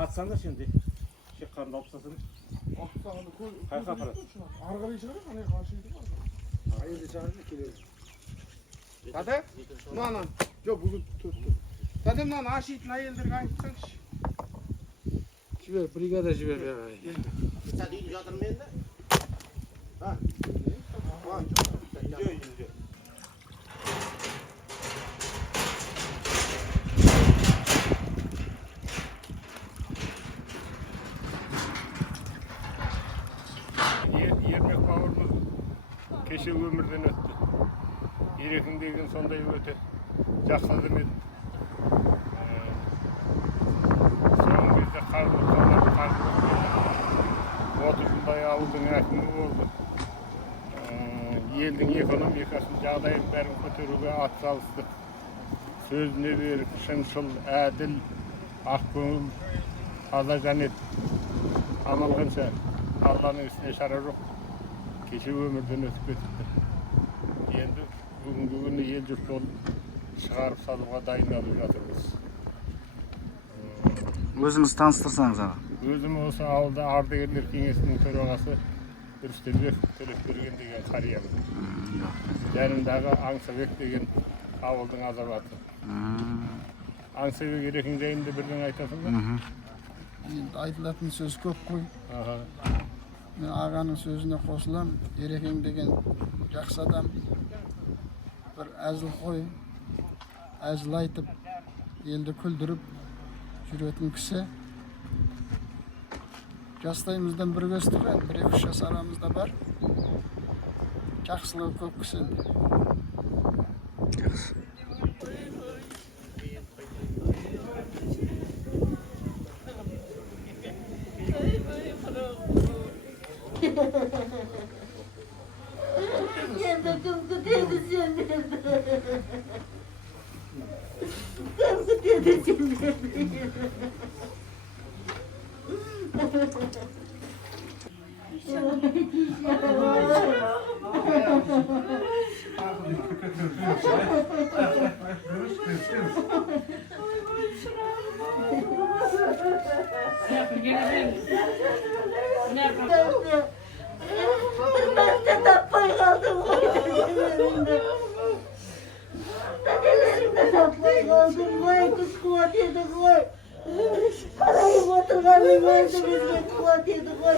Atsan da şimdi. Karnı alıp satın. Kayka para. Arkadan çıkarım, hani karşıydı var. Hayırlı çağırın da geliyor. Hadi. Lan. Yok bunu tut. Hadi lan aşitin ayıldır kayıtsan. Jiber, brigada jiber ya. Sen iyi yatırmayın da. Ha. Var. Gidiyor. Yermek bağırımız keşe ömürden öttü. Yerekin деген сондай өте жақсы адам еді. Соңғы кезде қаржы 30 жылдай ауылдың әкімі болды. Елдің экономикасын жағдайын бәрін көтеруге атсалысты. Сөзіне беріп, шыншыл, әділ, ақкөңіл, таза жан еді. Амал қанша Алланың ісіне шара жоқ. Кеше өмірден өтіп кетіпті. Енді бүгінгі күні ел жұрт болып шығарып салуға дайындалып жатырмыз. Өзіңіз таныстырсаңыз аға. Өзім осы ауылда ардагерлер кеңесінің төрағасы Рүстембек Төлепберген деген қариямын. Жанымдағы Аңсабек деген ауылдың азаматы. Аңсабек Ереking жайында бірден айтасың ба? Айтылатын сөз көп қой. Мен ағаның сөзіне қосылам. Ереking деген жақсы адам. Bir әзіл қой, әзіл айтып, елді күлдіріп жүретін кісі. Жастайымыздан бірге өстік, 1-2 жас арамызда бар. Жақсылығы көп кісі. Ben tapmaya kaldım. Ellerimde tapmaya kaldım. Vay kız kuvat yedi koy. Parayı oturganın öldü bizge kuvat yedi koy.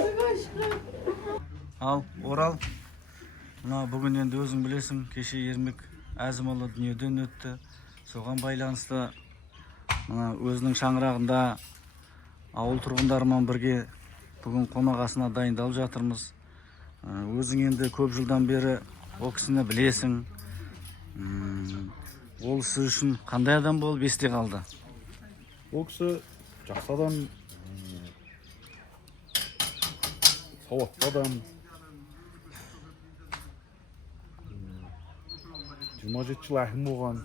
Ал, Орал. Мына бүгін енді өзің білесің, кеше Ермек Әзімұлы дүниеден өтті. Соған байланысты мына өзінің шаңырағында ауыл тұрғындарымен бірге бүгін қонақасына дайындалып жатырмыз. Өзің енді көп жылдан бері ол кісіні білесің. Ол сіз үшін қандай адам болып есте қалды? Ол кісі жақсы адам, сауатты адам. 27 жыл әкім болған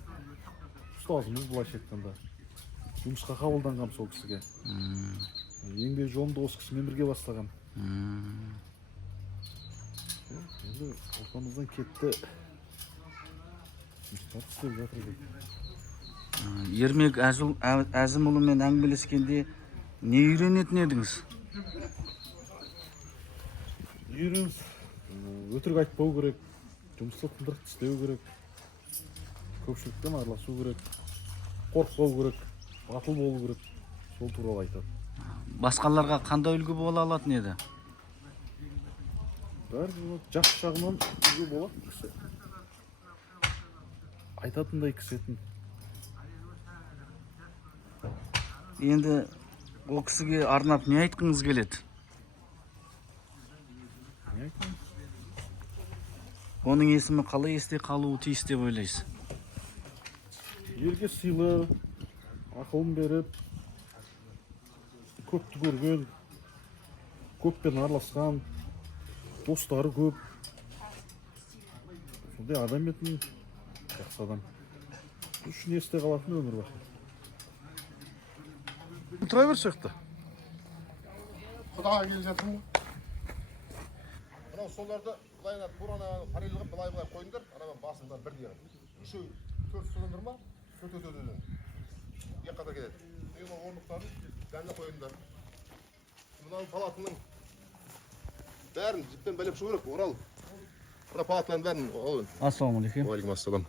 ұстазымыз, былайша айтқанда. Жұмысқа қабылданғам сол кісіге. Еңбек жолымды осы кісімен бірге бастаған. Енді ортамыздан кетті. Жұмыстар істеп жатыр. Ермек Әзімұлымен әңгімелескенде не үйренетін едіңіз? Үйреніс, өтірік айтпау керек, жұмысты тындырып істеу керек. Көпшіліктен араласу керек, қорықпау керек, батыл болу керек. Сол туралы айтады. Басқаларға қандай үлгі бола алатын еді? Бәрі жақсы жағынан үлгі болады кісі. Айтатындай кісі етін. Енді ол кісіге арнап не айтқыңыз келеді? Не айтамыз? Оның есімі қалай есте қалуы тиіс деп ойлайсыз? Елге сыйлы, ақылын беріп, көпті көрген, көппен араласқан, достары көп. Сондай адам етін, жақсы адам. Үшін есте қалатын өмір бақи. Тұра бер шақты. Құдаға келе жатырмын ғой. Мынау соларды былайына турана параллель былай қойыңдар, анамен басында бір деген. Үшеу 4 сылыңдар ма? 4-4-4-ден. Екі қатар кетеді. Мына орындықтарын дәнді қойыңдар. Мынау палатының бәрін жіппен бәлеп шығу керек, Орал. Мына палатының бәрін алып. Ассалаумағалейкум. Уалейкумассалам.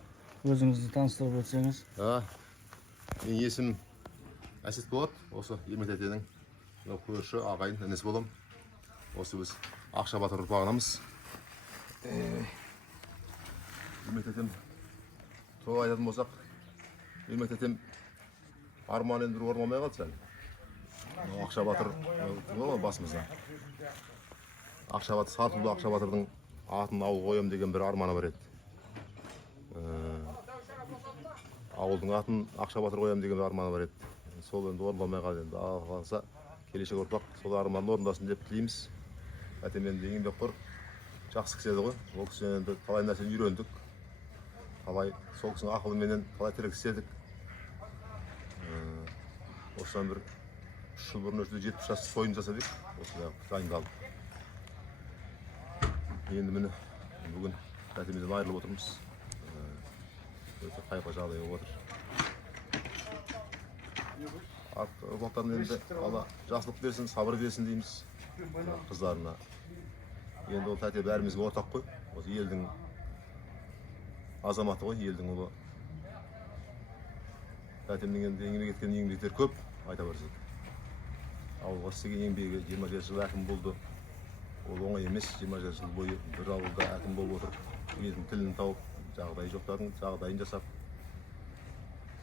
Өзіңізді таныстырып өтсеңіз. Менің есімім Әсет болады. Осы Ермек тәтенің көрші ағайын інісі болам. Осы біз Ақшабатыр ұрпағынамыз. Ермек тәтем тола айтатын болсақ, Ермек тәтем арман енді бір орнамай қалды сәл. Ақшабатыр болды басымызда. Ақшабатыр, Сартулды Ақшабатырдың атын ауыл қоям деген бір арманы бар еді. Ауылдың атын Ақшабатыр қоям деген арманы бар еді. Сол енді орындалмай қалды. Енді қалса келешек ұрпақ сол арманын орындасын деп тілейміз. Тәтем енді еңбекқор, жақсы кісі еді ғой. Ол кісіден енді талай нәрсені үйрендік. Талай сол кісінің ақылыменен талай тірек істедік. Осыдан бір 3 жыл бұрын 70 жас тойын жасадық. Осыда дайындалып. Енді міне бүгін тәтемізден айырылып отырмыз. Өте қайғы жағдай болып отыр. Ұрпақтарына енді Алла жақсылық берсін, сабыр берсін дейміз қыздарына. Енді ол тәте бәрімізге ортақ қой. Осы елдің азаматы ғой, елдің ұлы. Тәтемнің енді еңбек еткен еңбектер көп, айта барсақ. Ауылға істеген еңбегі 27 жыл әкім болды. Ол оңай емес, 27 жыл бойы бір ауылда әкім болып отырып, елдің тілін тауып, жағдайы жоқтардың жағдайын жасап.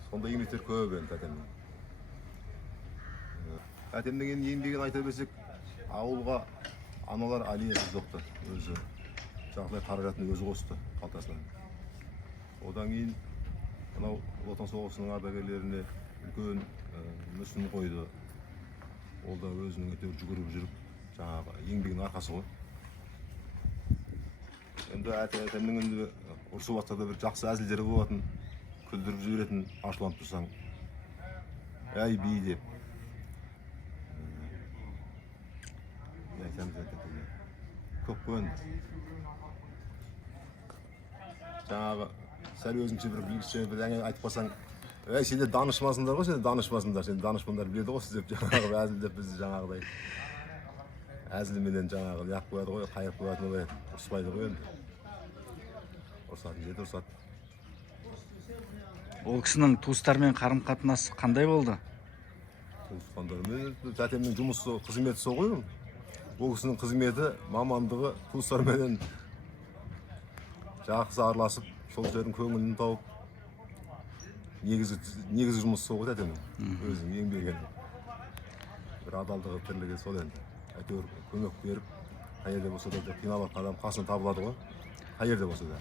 Сондай еңбектер көп енді тәтемнің. Тәтемнің еңбегін айта берсек, ауылға аналар алиясыз доқты. Өзі жағдай қаражатын өзі қосты қалтасынан. Одан кейін мынау Отан соғысының ардагерлеріне үлкен мүсін қойды. Ол да өзінің өтеуір жүгіріп жүріп, жаңағы еңбегінің арқасы ғой. Енді тәтемнің енді ұрсып атса да бір жақсы әзілдері болатын, күлдіріп жіберетін, ашуланып тұрсаң, әй би деп. Көп қой енді. Жаңағы сәл өзіңше бір білгішсе бір әңгіме айтып қалсаң, әй сендер данышмасыңдар ғой, сендер данышмасыңдар, сендер данышмандар біледі ғой сіз деп жаңағы әзілдеп бізді жаңағыдай әзілменен жаңағы яқып қояды ғой, қайырып қоятын олай ұрыспайды ғой енді. Ұрысатын жерде ұрысады. Ол кісінің туыстармен қарым-қатынасы қандай болды? Туысқандармен тәтемнің жұмысы, қызметі сол ғой. Ол кісінің қызметі, мамандығы туыстармен жақсы араласып, сол жердің көңілін тауып, негізгі жұмысы сол ғой тәтемнің, өзінің еңбегі. Бір адалдығы, тірлігі сол енді. Әйтеуір көмек беріп, қай жерде болса да қиналатын адам қасына табылады ғой, қай жерде болса да.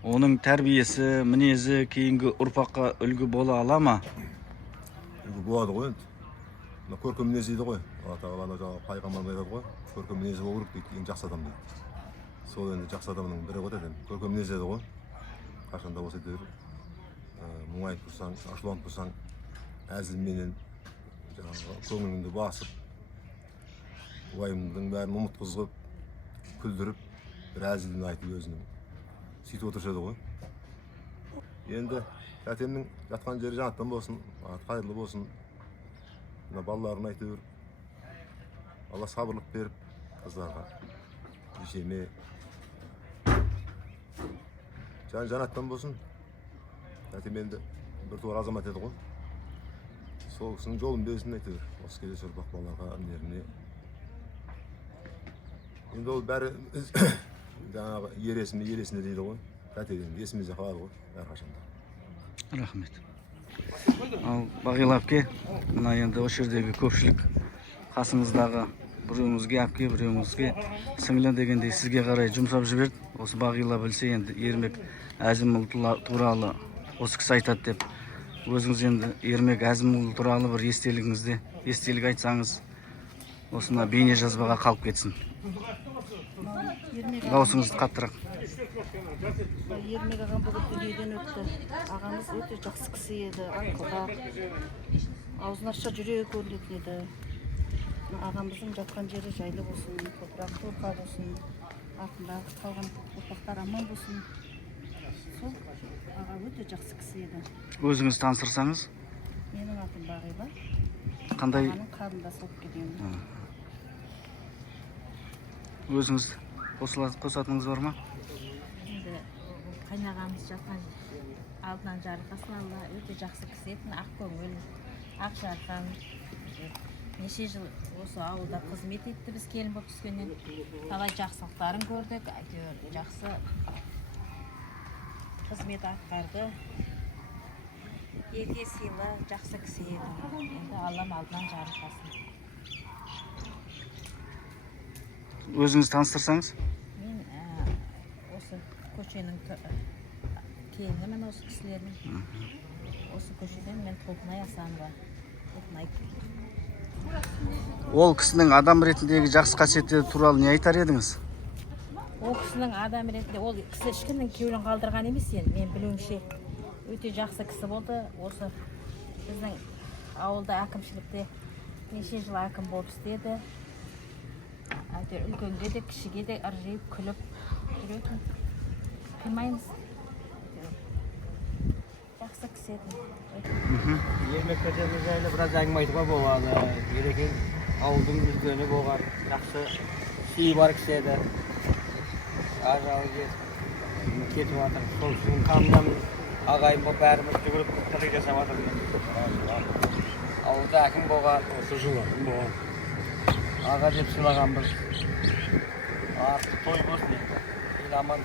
Оның тәрбиесі, мінезі кейінгі ұрпаққа үлгі бола ала ма? Үлгі болады ғой енді. Көркем мінез дейді ғой. Алла тағала жаңағы пайғамбар айтады ғой. Көркем мінезі болу керек дейді, ең жақсы адам дейді. Сол енді жақсы адамның бірі ғой дедім. Көркем мінез еді ғой. Қашанда болса да мұңайып тұрсаң, ашуланып тұрсаң, әзілменен жаңағы көңіліңді басып, уайымдың бәрін ұмытқызып, күлдіріп, бір әзілін айтып өзінің сөйтіп отырса еді ғой. Енді тәтемнің жатқан жері жанаттан болсын, қайырлы болсын. Мына балаларын айтып, Алла сабырлық беріп, қыздарға, жеме, жанаттан болсын. Тәтем енді бір туар азамат еді ғой. Сол кісінің жолын берсін айтып, осы келесі ұрпақ балаларға өнеріне. Енді ол бәрі жаңағы ересіне дейді ғой. Тәтеден есімізде қалады ғой, әрқашанда. Рахмет. Ал Бағила әпке, мына енді осы жердегі көпшілік қасыңыздағы біреуіңізге әпке, біреуіңізге сіңлі дегендей сізге қарай жұмсап жіберді. Осы Бағила білсе енді Ермек Әзімұлы туралы осы кісі айтады деп. Өзіңіз енді Ермек Әзімұлы туралы бір естелік айтсаңыз, осына бейне жазбаға қалып кетсін. Дауысыңызды қаттырақ. Ермек ағам бүгін дүниеден өтті. Ағамыз өте жақсы кісі еді, ақылға. Аузын ашса жүрегі көрінетін еді. Ағамыздың жатқан жері жайлы болсын, топырақ торқа болсын, артындағы қалған ұрпақтар аман болсын. Сол аға өте жақсы кісі еді. Өзіңіз таныстырсаңыз? Менің атым Бағила. Қандай? Ағаның қарындасы болып келемін. Өзіңіз қосатыныңыз бар ма? Енді қайнағамыз жатқан алдынан жарылқасын Алла өте жақсы кісі еді, ақ көңіл, ақ жарқын. Неше жыл осы ауылда қызмет етті біз келін болып түскеннен. Талай жақсылықтарын көрдік, әйтеуір жақсы қызмет атқарды. Елге сыйлы, жақсы кісі еді. Енді Аллам алдынан жарылқасын. Өзіңіз таныстырсаңыз? Мен осы көшенің келінімін осы кісілердің. Осы көшеден мен Толқынай Асанова. Толқынай. Ол кісінің адам ретіндегі жақсы қасиеттері туралы не айтар едіңіз? Ол кісінің адам ретінде, ол кісі ешкімнің кеуілін қалдырған емес енді, мен білуімше. Өте жақсы кісі болды. Осы біздің ауылда әкімшілікте неше жыл әкім болып істеді. Әйтеуір үлкенге де, кішіге де ыржиып, күліп жүретін. Қимаймыз. Жақсы кісі еді. Ермек көтерме жайлы біраз әңгіме айтуға болады. Ерекен ауылдың үлкені болған, жақсы сыйы бар кісі еді. Ажалы кетіп жатыр. Сол үшін қамынан ағайын болып бәріміз жүгіріп тірлік жасап жатырмыз. Ауылда әкім болған, осы жылы болған. Аға деп сыйлағанбыз. Артық той болсын енді. Ел аман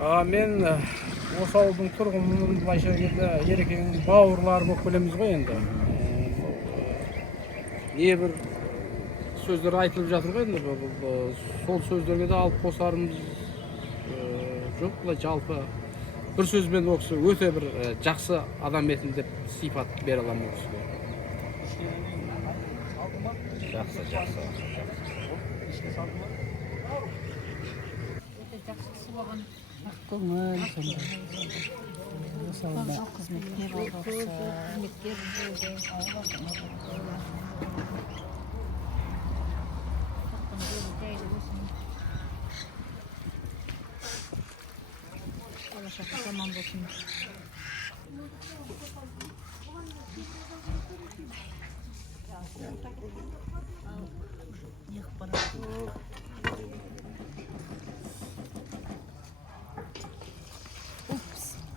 Мен осы ауылдың тұрғынымын, былайша келгенде Ерекеңнің бауырлары болып келеміз ғой енді. Небір сөздер айтылып жатыр ғой енді, сол сөздерге де алып қосарымыз жоқ. Былай жалпы бір сөзбен ол кісі өте бір жақсы адам етін деп сипат бере аламын ол кісіге. Жақсы. Өте жақсы кісі болған. Көңіл сонда. Осы ауылда қызметкер болды. Қызметкер болды. Болашақта аман болсын. Неғып барады.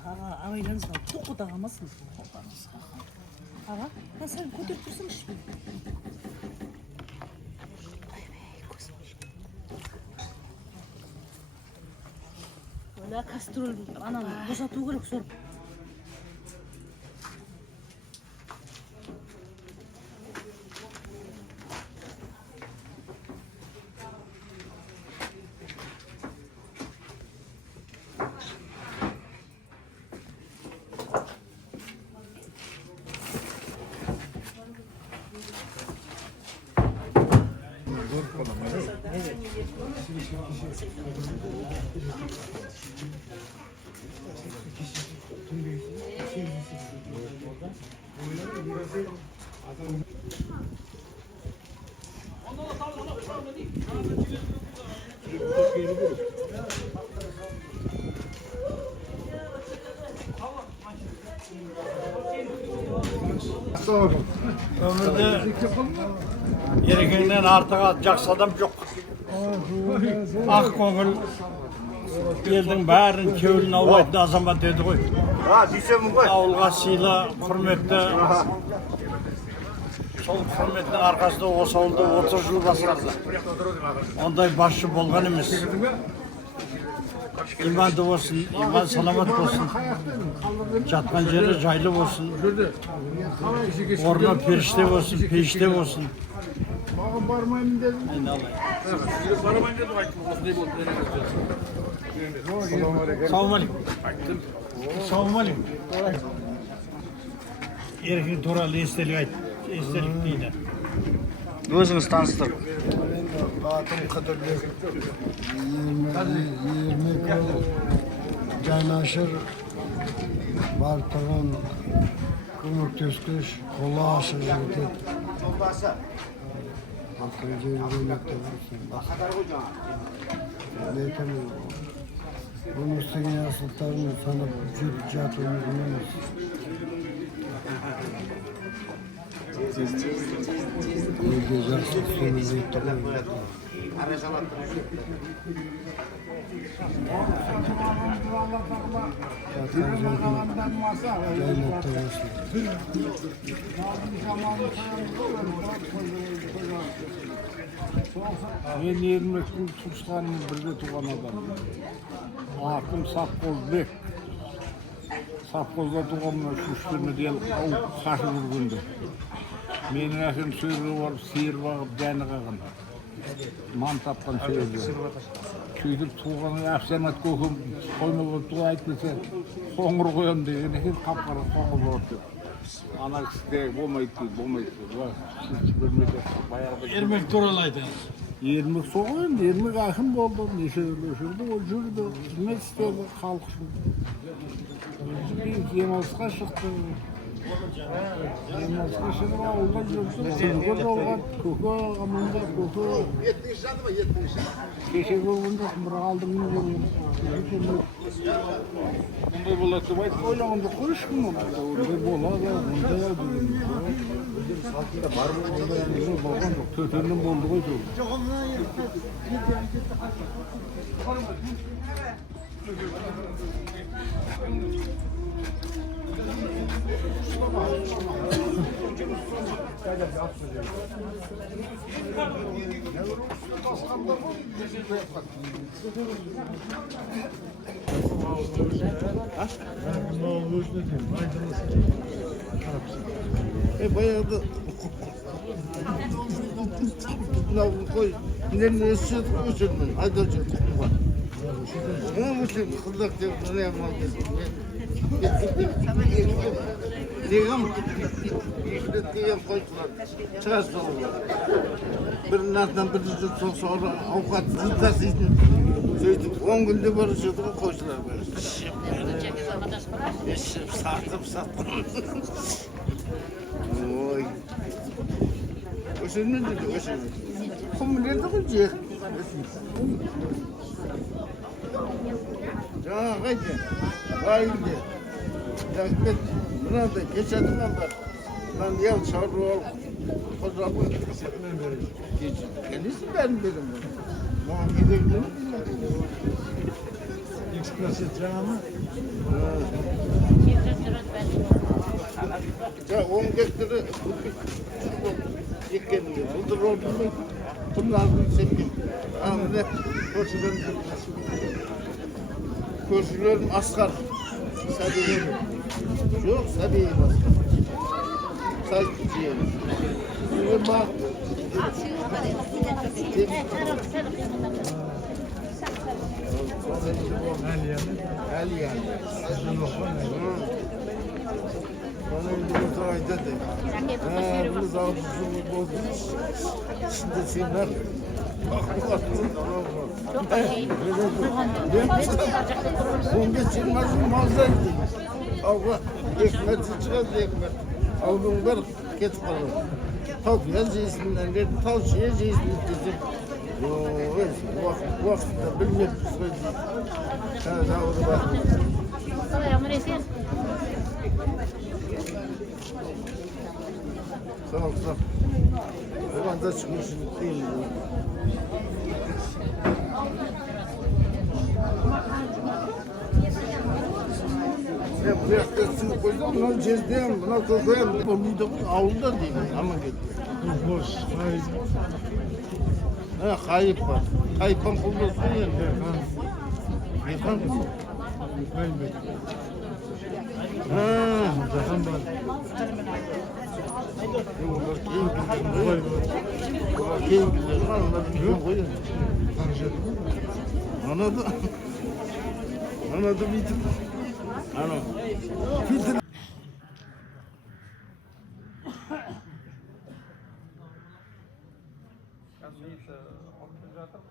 Аға, абайлаңызға тоқыда қалмасын. Аға, сәл көтеріп тұрсаңызшы. Кастрюль ананы босату керек сорып. Ömürde Ерекеңнен артыға жақсы адам жоқ. Ақ көңіл елдің бәрін кеуілін аулайтын азамат еді ғой. Ауылға сыйлы, құрметті. Сол құрметтің арқасында осы ауылда 30 жыл басқарды. Ондай басшы болған емес. иманды болсын, иман саламат болсын. Жатқан жері жайлы болсын. Орны періште болсын, пейіште болсын. Маған бармаймын дедім. Барамайын дедім, айттым, осындай болды. Саламалейкум. Саламалейкум. Еркін туралы естелік айт. Естелік дейді. Өзіңіз таныстырып. Атым Қыдырбек, 20 жанашыр бар тұрған көмектескіш, қолы ашық жігіт. Бұның істеген асылтарын санап жүріп жату мүмкін емес. Өзге жақсылық соның жетті ғой. Жатқан жердің жайнатты болсын. Мен Ермектің туысқанымен бірге туған адам. Атым Сапқозбек. Сапқозда туғанмын, үштеріне дел қашып жүргенде. Менің әкем сүйірге барып, сиыр бағып, дәні қаған. Ман тапқан сүйірге. Сөйтіп туғанын әпсемат көкем қоймал болып туға айтпесе, қоңыр қоям деген екен, қап-қара қоңыр болады. Ана кісіде болмайды дейді. Сіз білмейді, баяғы. Ермек туралы айтыңыз. Ермек соғы енді, Ермек әкім болды, неше жүрді, ол жүрді, қызмет істеді, халық үшін. Демалысқа шықты. Демалысқа шығып ауылда жүрді, көке болған, көке аманда, көке. Еттің жады ма, еттің жады? Кеше көргенде бір алдымен көрген. Мұндай болады деп айтып ойлағанда қой ешкім ондай болады, мұндай деген. Болған жоқ, төтеннен болды ғой жоқ. Баяғыда мынау қой нені өседі өсірмін айдап жүрдім өсірмін қыздар деп мына амал деген қойшылар шығар соғылар бірінің артынан бірі жүріп соғыр ауқат таситын сөйтіп 10 күнде барып жүрді ғой қойшылар бәрі ішіп сатып ой өсірмін дейді өсірмін құмылерді ғой жек жаңа қайда байынде рахмет мынандай кешатыман бар мынаны ел шаруа алып қожалығын келесің бәрін беремін маған кедергілер Экспресс жаңа ма? 10 гектары еккенінде бұлдыр орнымен бұның алдын сепкен міне көршілерім асқар сәбиім жоқ сәбиім асқар сәбиім жиені бағып әлия bana önce uzayda de. Bunu zavzuzunu bozdu. Şimdi senler. Bak bu kattın. Bunun geçilmezin mazaydı. Allah ekmeti çıkar ekmet. Aldığım ver ket kalır. Tavsiye zeysinden dedi. Tavsiye zeysinden dedi. Bu vakitte bilmem. Ha daha o da bak. Sağ ol, sağ ol. Ulan da çıkmışsın değil mi? Ya bu yaktasını koydum, bunu cezdeyim, buna koyayım. Onu da avluda değil, ama gitti. Boş, hayır. Ha, kayıp var. Kayıptan kullusun yani.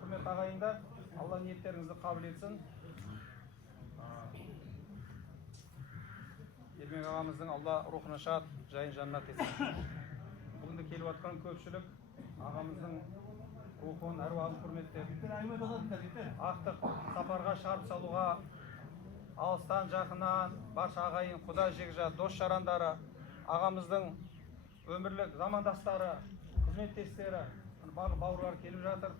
Құрметті ағайындар, Алла ниеттеріңізді қабыл етсін. Ермек ағамыздың Алла рухына шат, жайын жаннат етсін. Бүгінгі келіп жатқан көпшілік ағамыздың рухын, әруағын құрметтеп, ақтық сапарға шығарып салуға алыстан жақыннан барша ағайын, құда жекжат, дос жарандары, ағамыздың өмірлік замандастары, қызметтестері, барлық бауырлар келіп жатыр.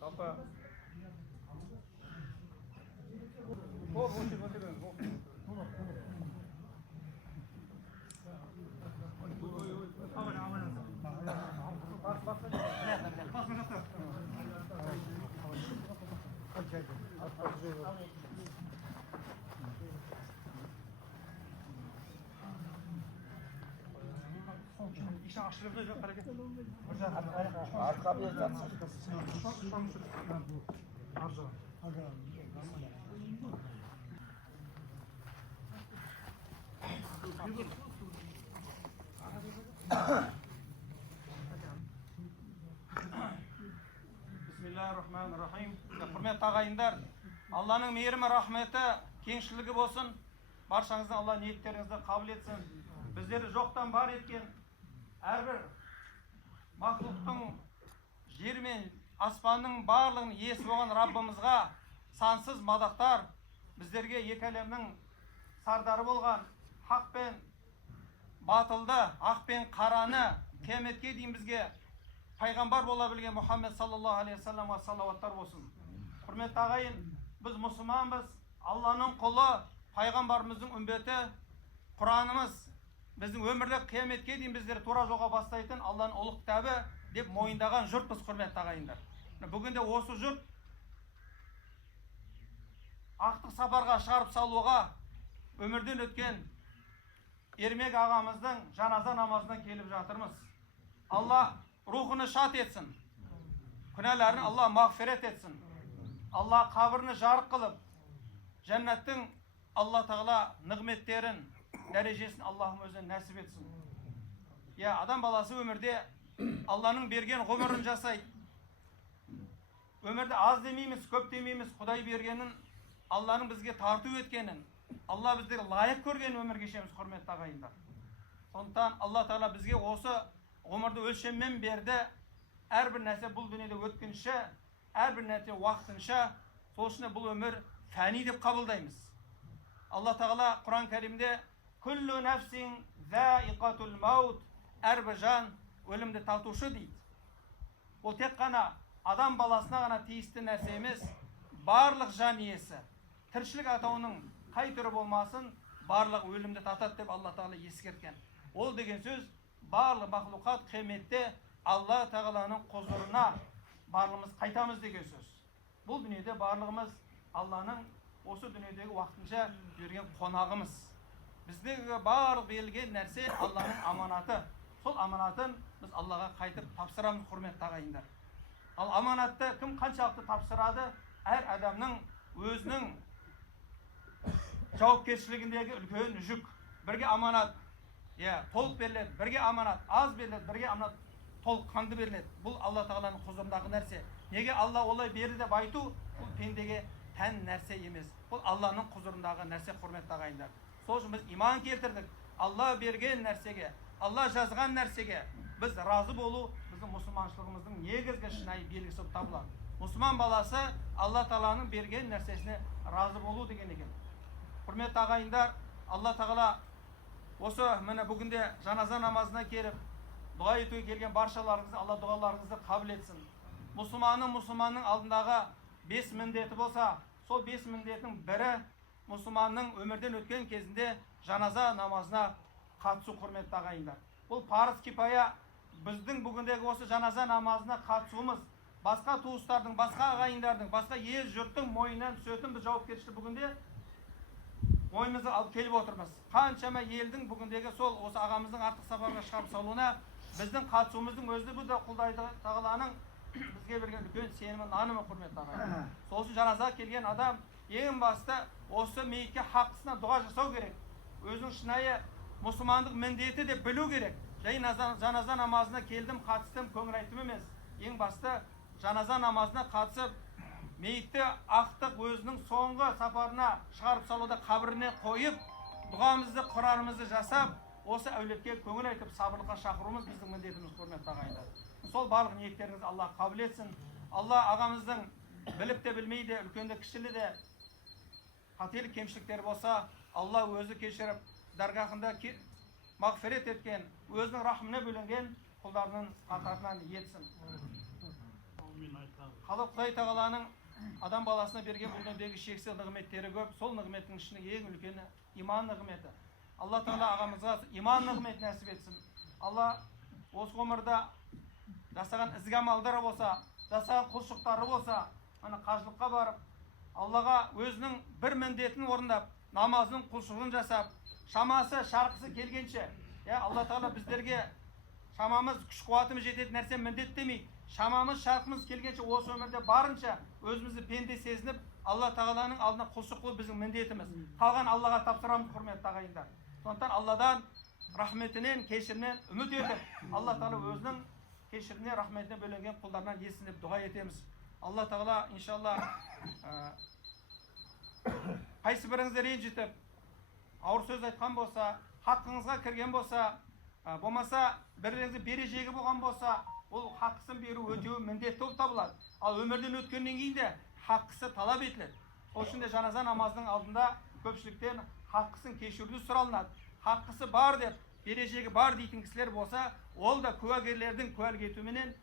Жалпы Bismillahirrahmanirrahim. Құрметті ағайындар, Алланың мейірімі, рахметі, кеңшілігі болсын. Баршаңыздың Алла ниеттеріңізді қабыл етсін. Біздерді жоқтан бар еткен әрбір мақлұқтың, жер мен аспанның барлығын иесі болған Раббымызға сансыз мадақтар. Біздерге екі әлемнің сардары болған хақ пен батылды, ақ пен қараны қияметке дейін бізге пайғамбар бола білген Мұхаммед саллаллаху алейхи вассаламға салауаттар болсын. Құрметті ағайын, біз мұсылманбыз, Алланың құлы, пайғамбарымыздың үмбеті, Құранымыз біздің өмірлік қияметке дейін біздер тура жолға бастайтын Алланың ұлы кітабы деп мойындаған жұртпыз, құрметті ағайындар. Бүгінде осы жұрт ақтық сапарға шығарып салуға өмірден өткен Ермек ағамыздың жаназа намазына келіп жатырмыз. Алла рухыны шат етсін, күнәларын Алла мағфирет етсін, Алла қабіріні жарық қылып, жәннаттың Алла тағала нығметтерін, дәрежесін Аллахым өзін нәсіп етсін. Адам баласы өмірде Алланың берген ғұмырын жасайды. Өмірде аз демейміз, көп демейміз, Құдай бергенін, Алланың бізге тарту еткенін, Алла біздерге лайық көрген өмір кешеміз, құрметті ағайындар. Сондықтан Алла тағала бізге осы ғұмырды өлшеммен берді. Әрбір нәрсе бұл дүниеде өткінші, әрбір нәрсе уақытынша, сол үшін бұл өмір фәни деп қабылдаймыз. Алла тағала Құран кәрімде күллу нәфсин зәиқатул маут, әрбір жан өлімді татушы дейді. Ол тек қана адам баласына ғана тиісті нәрсе емес, барлық жан иесі, тіршілік атауының қай түрі болмасын, барлық өлімді татады деп Алла тағала ескерткен. Ол деген сөз барлық мақлұқат қияметте Алла тағаланың құзырына барлығымыз қайтамыз деген сөз. Бұл дүниеде барлығымыз Алланың осы дүниедегі уақытынша берген қонағымыз. Біздегі барлық берілген нәрсе Алланың аманаты. Сол аманатын біз Аллаға қайтып тапсырамыз, құрметті ағайындар. Ал аманатты кім қаншалықты тапсырады? Әр адамның өзінің жауапкершілігіндегі үлкен жүк. Бірге аманат толық беріледі, бірге аманат аз беріледі, бірге аманат толыққанды беріледі. Бұл Алла тағаланың құзырындағы нәрсе. Неге Алла олай берді деп айту, бұл пендеге тән нәрсе емес. Бұл Алланың құзырындағы нәрсе, құрметті ағайындар. Сол үшін біз иман келтірдік. Алла берген нәрсеге, Алла жазған нәрсеге біз разы болу біздің мұсылманшылығымыздың негізгі шынайы белгісі болып табылады. Мұсылман баласы Алла тағаланың берген нәрсесіне разы болу деген екен. Құрметті ағайындар, Алла тағала осы міне бүгінде жаназа намазына келіп дұға етуге келген баршаларыңызды Алла дұғаларыңызды қабыл етсін. Мұсылманның алдындағы 5 міндеті болса, сол 5 міндетінің бірі мұсылманның өмірден өткен кезінде жаназа намазына қатысу, құрметті ағайындар. Бұл парыз кипая. Біздің бүгіндегі осы жаназа намазына қатысуымыз басқа туыстардың, басқа ағайындардың, басқа ел жұрттың мойнынан түсетін біз жауапкершілік бүгінде мойнымызға алып келіп отырмыз. Қаншама елдің бүгіндегі сол осы ағамыздың артық сапарға шығарып салуына біздің қатысуымыздың өзі бұл да Құдай тағаланың бізге берген үлкен сенімі, нанымы, құрметті ағайын. Сол үшін жаназаға келген адам ең басты осы мейітке хақысына дұға жасау керек. Өзінің шынайы мұсылмандық міндеті деп білу керек. Жай жаназа намазына келдім, қатыстым, көңіл айттым емес. Ең басты жаназа намазына қатысып, мейітті ақтық өзінің соңғы сапарына шығарып салуда қабіріне қойып, дұғамызды, құранымызды жасап, осы әулетке көңіл айтып, сабырлыққа шақыруымыз біздің міндетіміз, құрметті ағайындар. Сол барлық ниеттеріңіз Алла қабыл етсін. Алла ағамыздың біліп те білмей де, үлкенді кішілі де қателік кемшіліктер болса, Алла өзі кешіріп, даргахында мағфирет еткен, өзінің рахымына бөленген құлдарының қатарынан етсін. Халық Құдай тағаланың адам баласына берген бұл дүниедегі шексіз нығметтері көп. Сол нығметтің ішінде ең үлкені иман нығметі. Алла Тағала ағамызға иман нығметін нәсіп етсін. Алла осы ғұмырда жасаған ізгі амалдары болса, жасаған құлшылықтары болса, қажылыққа барып, Аллаға өзінің бір міндетін орындап, намазын, құлшылығын жасап, шамасы, шарқысы келгенше, Алла Тағала біздерге шамамыз, күш қуатымыз жететін нәрсе міндет демейді. Шамамыз, шарқымыз келгенше осы өмірде барынша өзімізді пенде сезініп, Алла Тағаланың алдына құлшылық қылу біздің міндетіміз. Қалған Аллаға тапсырамыз, құрметті ағайындар. Сондықтан Алладан рахметінен, кешірінен үміт етіп, Алла Тағала өзінің кешіріне, рахметіне бөленген құлдарынан етсін деп дұға етеміз. Алла Тағала иншалла қайсы біріңізді ренжітіп, ауыр сөз айтқан болса, хақыңызға кірген болса, болмаса бірлеріңізге берешегі болған болса, ол хақысын беру өтеу міндетті болып табылады. Ал өмірден өткеннен кейін де хақысы талап етіледі. Сол үшін де жаназа намазының алдында көпшіліктен хақысын кешіруді сұралынады. Хақысы бар деп, берешегі бар дейтін кісілер болса, ол да куәгерлердің куәлік етуіменен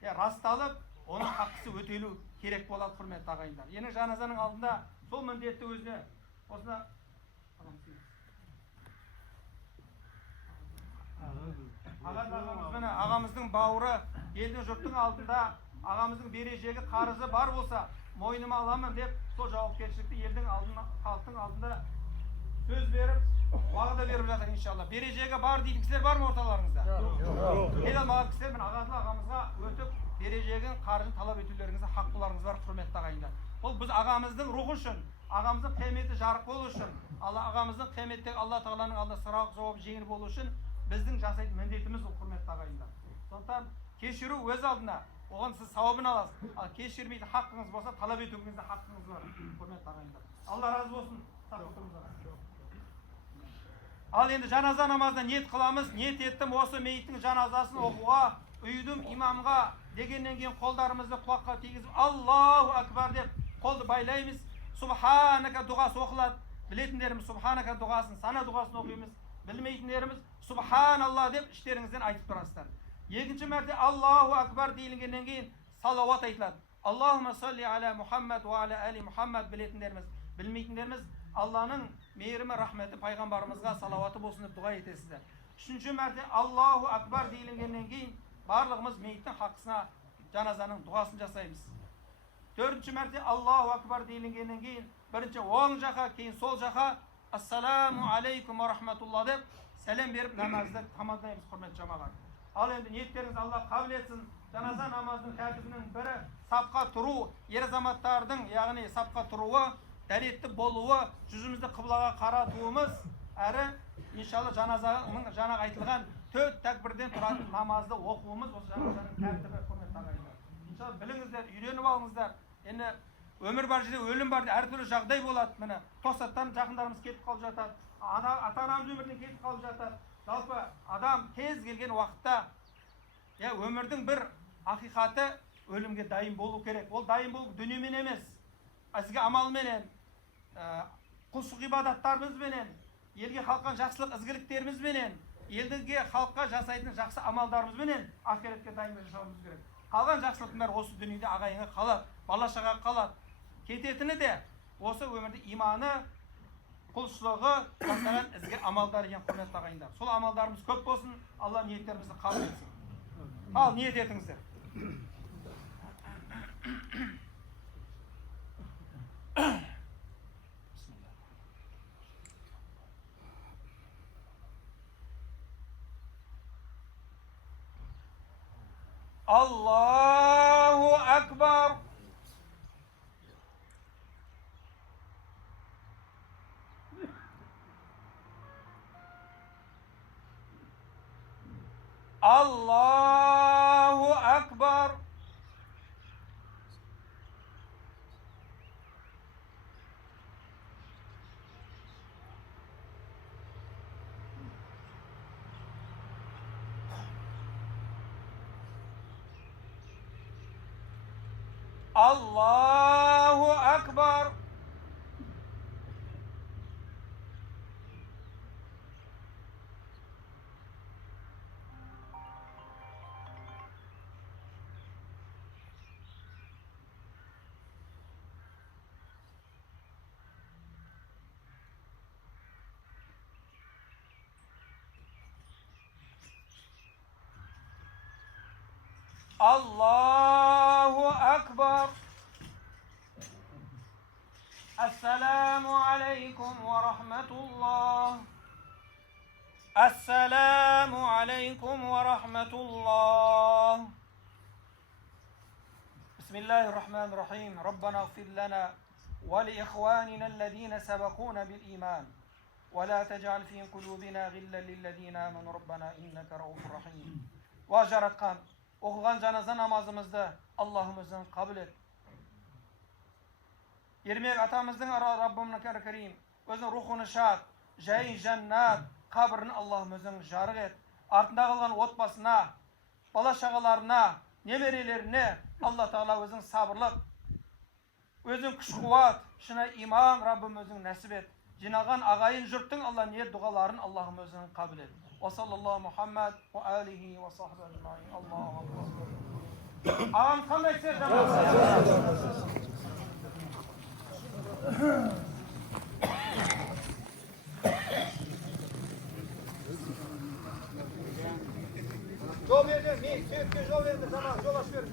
расталып, оның хақысы өтелу керек болады, құрметті ағайындар. Енді жаназаның алдында сол міндетті өзіне осына ағамыздың бауыры елдің жұрттың алдында ағамыздың берешегі қарызы бар болса мойныма аламын деп сол жауапкершілікті елдің алдында, халықтың алдында сөз беріп, уағда беріп жатыр иншалла. Берешегі бар дейтін кісілер бар ма орталарыңызда? Келе алмаған кісілер мен ағамызға өтіп берешегін қарызын талап етулеріңізде хаққыларыңыз бар, құрметті ағайындар. Ол біз ағамыздың рухы үшін, ағамыздың қияметі жарық болу үшін, ағамыздың қияметтегі Алла Тағаланың алдында сұрақ жауап жеңіл болу үшін біздің жасайтын міндетіміз ол, құрметті ағайындар. Сондықтан кешіру өз алдына, оған сіз сауабын аласыз. Ал кешірмейтін хақыңыз болса, талап етуіңізде хақыңыз бар, құрметті ағайындар. Алла разы болсын. Ал енді жаназа намазына ниет қыламыз. Ниет еттім осы мейіттің жаназасын оқуға, үйдім имамға дегеннен кейін қолдарымызды құлаққа тигізіп Аллаху акбар деп қолды байлаймыз. Субханака дұғасы оқылады. Білетіндеріміз субханака дұғасын, сана дұғасын оқимыз. Білмейтіндеріміз субханалла деп іштеріңізден айтып тұрасыздар. Екінші мәрте Аллаху акбар дейілгеннен кейін салауат айтылады. Аллахума салли аля Мұхаммад ва аля али Мұхаммад. Білетіндеріміз, білмейтіндеріміз Алланың мейірімі, рахметі пайғамбарымызға салауаты болсын деп дұға етесіздер. Үшінші мәрте Аллаху акбар дейілгеннен кейін барлығымыз мейіттің хақысына жаназаның дұғасын жасаймыз. Төртінші мәрте Аллаху акбар дейілгеннен кейін бірінші оң жақа, кейін сол жақа ассаламу алейкум ва рахматулла деп сәлем беріп намазды тамамдаймыз, құрметті жамағат. Ал енді ниеттеріңіз Алла қабыл етсін. Жаназа намазының тәртібінің бірі сапқа тұру, ер азаматтардың, яғни сапқа тұруы, дәретті болуы, жүзімізді қыблаға қаратуымыз, әрі иншалла жаназаның жаңа айтылған 4 тәкбірден тұратын намазды оқуымыз осы жаназаның тәртібі, құрметті ағайындар. Иншалла біліңіздер, үйреніп алыңыздар. Енді өмір бар жерде өлім бар, әртүрлі жағдай болады. Міне тосаттан жақындарымыз кетіп қалып жатады, ата-анамыз өмірден кетіп қалып жатады. Жалпы адам кез келген уақытта өмірдің бір ақиқаты өлімге дайын болу керек. Ол дайын болу дүниемен емес, ізгі амалменен, құлшылық ғибадаттарымызбенен, елге халыққа жақсылық ізгіліктерімізбенен, елдерге халыққа жасайтын жақсы амалдарымызбенен ақиретке дайын жасауымыз керек. Қалған жақсылықтың бәрі осы дүниеде ағайынға қалады, бала-шаға қалады. Кететіні де осы өмірде иманы, құлшылығы, жасаған ізгі амалдар екен, құрметті ағайындар. Сол амалдарымыз көп болсын, Алла ниеттерімізді қабыл етсін. Ал ниет етіңіздер. Allahu Akbar. Allahu Akbar. Allahu Akbar. Allahu Akbar. Assalamu alaikum wa rahmatullah. Assalamu alaikum wa rahmatullah. Bismillahirrahmanirrahim. Rabbana ighfir lana wa li ikhwanina alladhina sabaquna bil iman wa la taj'al fi qulubina ghillan lil ladina amanu rabbana innaka ra'ufur rahim. Va jaratqan o'qigan janoza namozimizni Allohimizdan qabul et. Yermek atamızın Rabbimizin Karim özün ruhunu şad, jayin jannat, kabrini Allah'ımızın jarık et. Ardında kalan otbasına, bala şagalarına, nemerilerine Allah Teala özün sabırlık, özün güç kuvvet, şuna iman Rabbimizin nasip et. Cinagan ağayın jürtün Allah niyet dualarını Allah'ımızın kabul et. Ve sallallahu Muhammed ve alihi ve sahbihi ecmaîn. Allahu akbar. Ağam kanday ser Yol verdim, sürekli yol verdim zaman, yol açıyorum.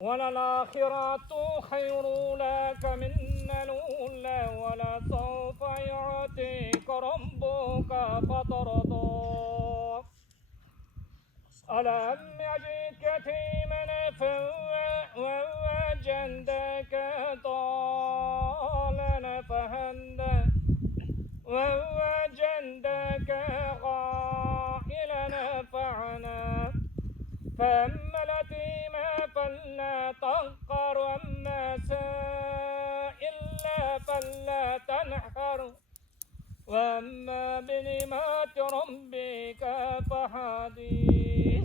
وللآخرة خير لك من الأولى ولسوف يعطيك ربك فترضى ألم يجدك يتيما ووجدك ضالا فهدى ووجدك عائلا فأغنى فأما اليتيم فلا تقهر وأما سائل فلا تنحر وأما بنعمة ربك فحديث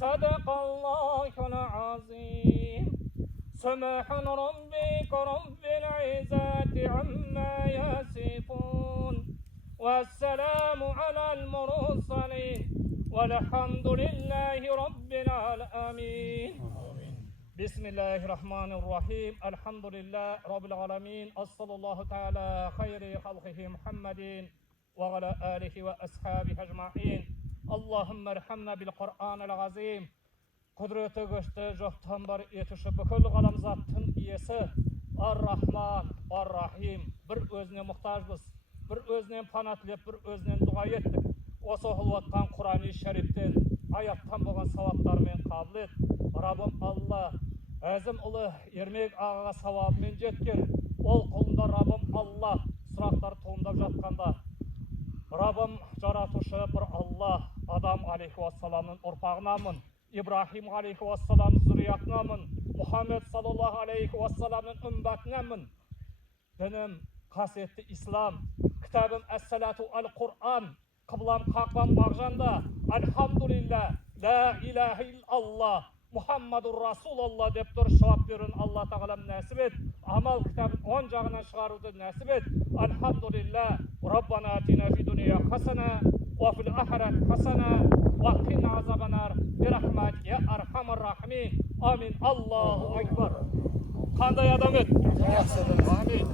صدق الله العظيم سبحان ربك رب العزة عما يصفون والسلام على المرسلين والحمد لله رب العالمين بسم الله الرحمن الرحيم الحمد لله رب العالمين صلى الله تعالى خير خلقه محمد وعلى آله وأصحابه أجمعين اللهم ارحمنا بالقرآن العظيم قدرeti güçlü жоқтан бар етуші бүкіл ғаламзаттың иесі ар-рахман ар-рахим бір өзіне мұқтажбыз бір өзінен пана тілеп бір өзінен дұға еттік осы оқылып жатқан Құран-ы Шәріптен аяттан болған сауаптармен қабыл ет Раббым Алла әзім ұлы Ермек ағаға сауабымен жеткен ол құлында Раббым Алла сұрақтар туындап жатқанда Раббым жаратушы бір Алла Адам алейхиуассаламның ұрпағынамын İbrahim aleyhisselam zürriyatınamın, Muhammed sallallahu aleyhisselamın ümmetinamın. Benim kasetli İslam, kitabım Es-Salatu al-Kur'an, kıblam kakvam mağjanda, elhamdülillah, la ilahe illallah, Muhammedur Resulullah dep dur şavap verin Allah Teala'm nasip et. Amal kitabın 10 jağından çıgarudu nasip et. Elhamdülillah. Rabbana atina fi dunya hasana ve fil ahiret hasana ve qina azabannar bi rahmet ya erhamer rahimin. Amin. Allahu ekber. Qanday adam et? Amin.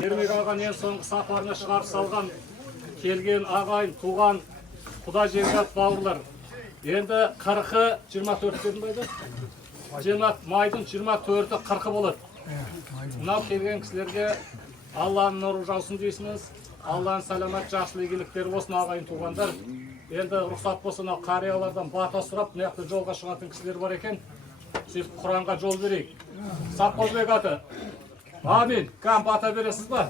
Ермек ағаның ең соңғы сапарына шығарып салған келген ағайын, туған, құда жеңгат бауырлар. Енді 40-ы 24 дедім байды? Майдың 24-і 40-ы болады. Мынау келген кісілерге Алланың нұры жаусын дейсіңіз. Алланың саламат жақсылық игіліктері болсын ағайын туғандар. Endi ruxsat bolsa mына qariyalardan bata surap, bu yoqda jolga chiqатын kishilar bor ekan. Siz Qur'onga jol bereyik. Safqozbek aka. Amin. Kam bata beresizmi?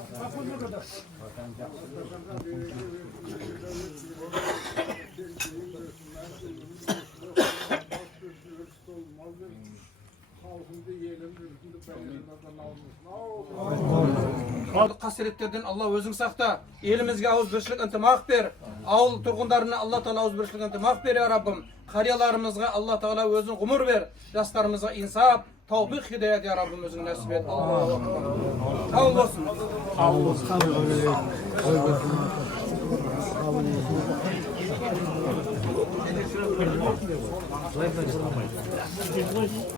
Qasiretlerden Allah özün sakta. Elimizge avuzbirçilik intimaq ber. Avul turgunlarına Allah Teala avuzbirçilik intimaq ber ya Rabbim. Qariyalarımızga Allah Teala özün gumur ver. Yaşlarımızga insaf, tawfiq, hidayet ya Rabbim özün nasip et. Allahu akbar. Sağ olsun. Sağ olsun.